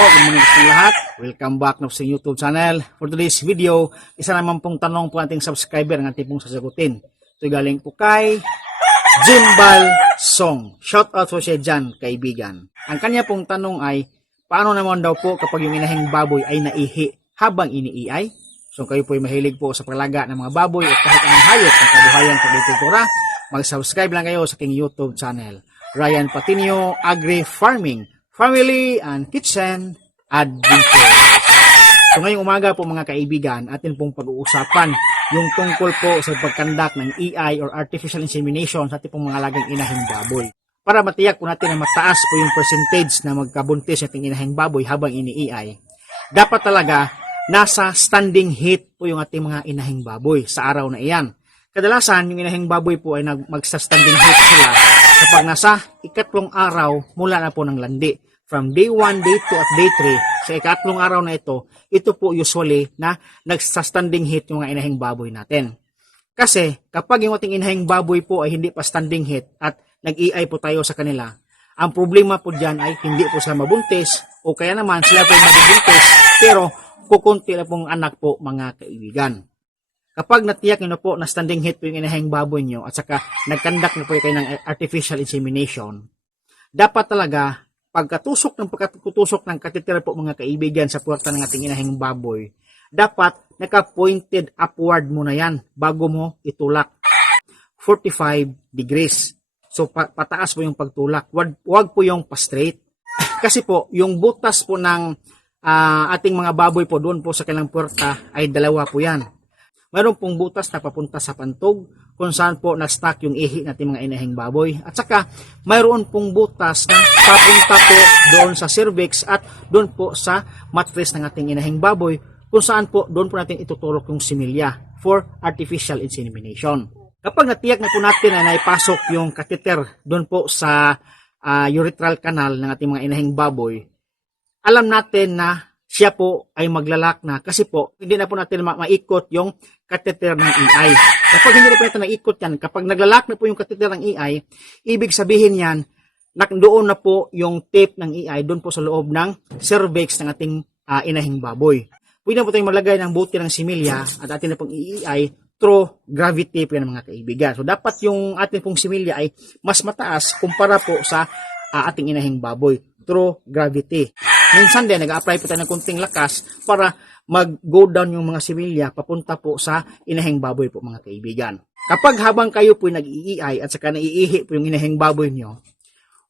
Po, good morning sa lahat. Welcome back na sa YouTube channel. For today's video, isa naman pong tanong po ating subscriber ang ating pong sasagutin. Ito galing po kay Jimbal Song. Shout out po siya dyan, kaibigan. Ang kanya pong tanong ay, paano naman daw po kapag yung inahing baboy ay naihi habang iniiay? So kayo po ay mahilig po sa paglaga ng mga baboy at kahit anong hayop ng kabuhayan sa agrikultura, mag-subscribe lang kayo sa aking YouTube channel. Ryan Patinio Agri Farming, Family and Kitchen Adventures. So ngayong umaga po mga kaibigan, atin pong pag-uusapan yung tungkol po sa pagkandak ng EI or artificial insemination sa ating pong mga alagang inahing baboy. Para matiyak po natin na mataas po yung percentage na magkabuntis sa ating inahing baboy habang ini-EI, dapat talaga nasa standing heat po yung ating mga inahing baboy sa araw na iyan. Kadalasan, yung inahing baboy po ay magsa-standing heat sila kapag nasa ikatlong araw mula na po ng landi. From day 1, day 2 at day 3, sa ikatlong araw na ito, ito po usually na nagsa-standing heat yung mga inahing baboy natin. Kasi kapag yung ating inahing baboy po ay hindi pa standing heat at nag-EI po tayo sa kanila, ang problema po dyan ay hindi po sila mabuntis o kaya naman sila po ay mabubuntis pero kukunti na pong anak po mga kaibigan. Kapag natiyak nyo po na standing heat po yung inahing baboy nyo at saka nagkandak na po kayo ng artificial insemination, dapat talaga pagkatusok ng pagkatusok ng kateter po mga kaibigan sa puwerta ng ating inahing baboy, dapat naka-pointed upward muna yan bago mo itulak. 45 degrees. So pa- pataas po yung pagtulak. Wag, wag po yung pa-straight. Kasi po, yung butas po ng ah, ating mga baboy po doon po sa kanilang puwerta ay dalawa po yan. Mayroon pong butas na papunta sa pantog kung saan po na-stack yung ihi natin mga inahing baboy. At saka mayroon pong butas na papunta po doon sa cervix at doon po sa mattress ng ating inahing baboy kung saan po doon po natin itutulok yung similya for artificial insemination. Kapag natiyak na po natin na naipasok yung catheter doon po sa ah, urethral canal ng ating mga inahing baboy, alam natin na siya po ay maglalak na kasi po hindi na po natin ma- maikot yung catheter ng EI. Kapag hindi na po natin naikot yan, kapag naglalak na po yung catheter ng EI, ibig sabihin yan, doon na po yung tape ng EI doon po sa loob ng cervix ng ating ah, inahing baboy. Pwede na po tayong maglagay ng buti ng similya at atin na pong EI through gravity po yan mga kaibigan. So dapat yung ating pong similya ay mas mataas kumpara po sa ah, ating inahing baboy through gravity. Minsan din, nag-apply po tayo ng kunting lakas para mag-go down yung mga similya papunta po sa inahing baboy po mga kaibigan. Kapag habang kayo po nag-iiay at saka naiihi po yung inahing baboy nyo,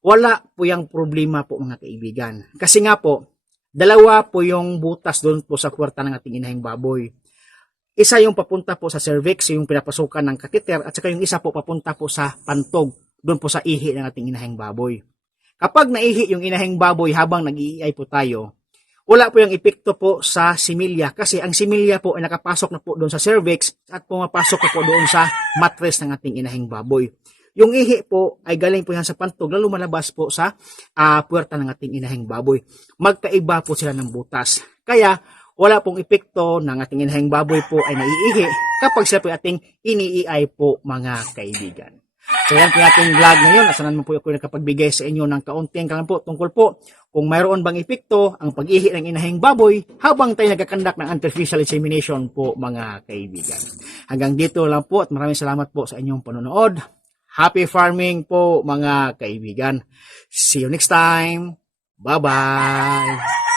wala po yung problema po mga kaibigan. Kasi nga po, dalawa po yung butas doon po sa kwarta ng ating inahing baboy. Isa yung papunta po sa cervix, yung pinapasukan ng catheter, at saka yung isa po papunta po sa pantog, doon po sa ihi ng ating inahing baboy. Kapag naihi yung inahing baboy habang nag-iiay po tayo, wala po yung epekto po sa similya kasi ang similya po ay nakapasok na po doon sa cervix at pumapasok na po doon sa mattress ng ating inahing baboy. Yung ihi po ay galing po yan sa pantog na lumalabas po sa ah, puwerta ng ating inahing baboy. Magkaiba po sila ng butas. Kaya wala pong epekto ng ating inahing baboy po ay naiihi kapag siya po ating iniiay po mga kaibigan. So yan po ating vlog ngayon. Asa naman po ako nakapagbigay sa inyo ng kaunting kalan po tungkol po kung mayroon bang epekto ang pag-ihi ng inahing baboy habang tayo nagkakandak ng artificial insemination po mga kaibigan. Hanggang dito lang po at maraming salamat po sa inyong panonood. Happy farming po mga kaibigan. See you next time. Bye-bye.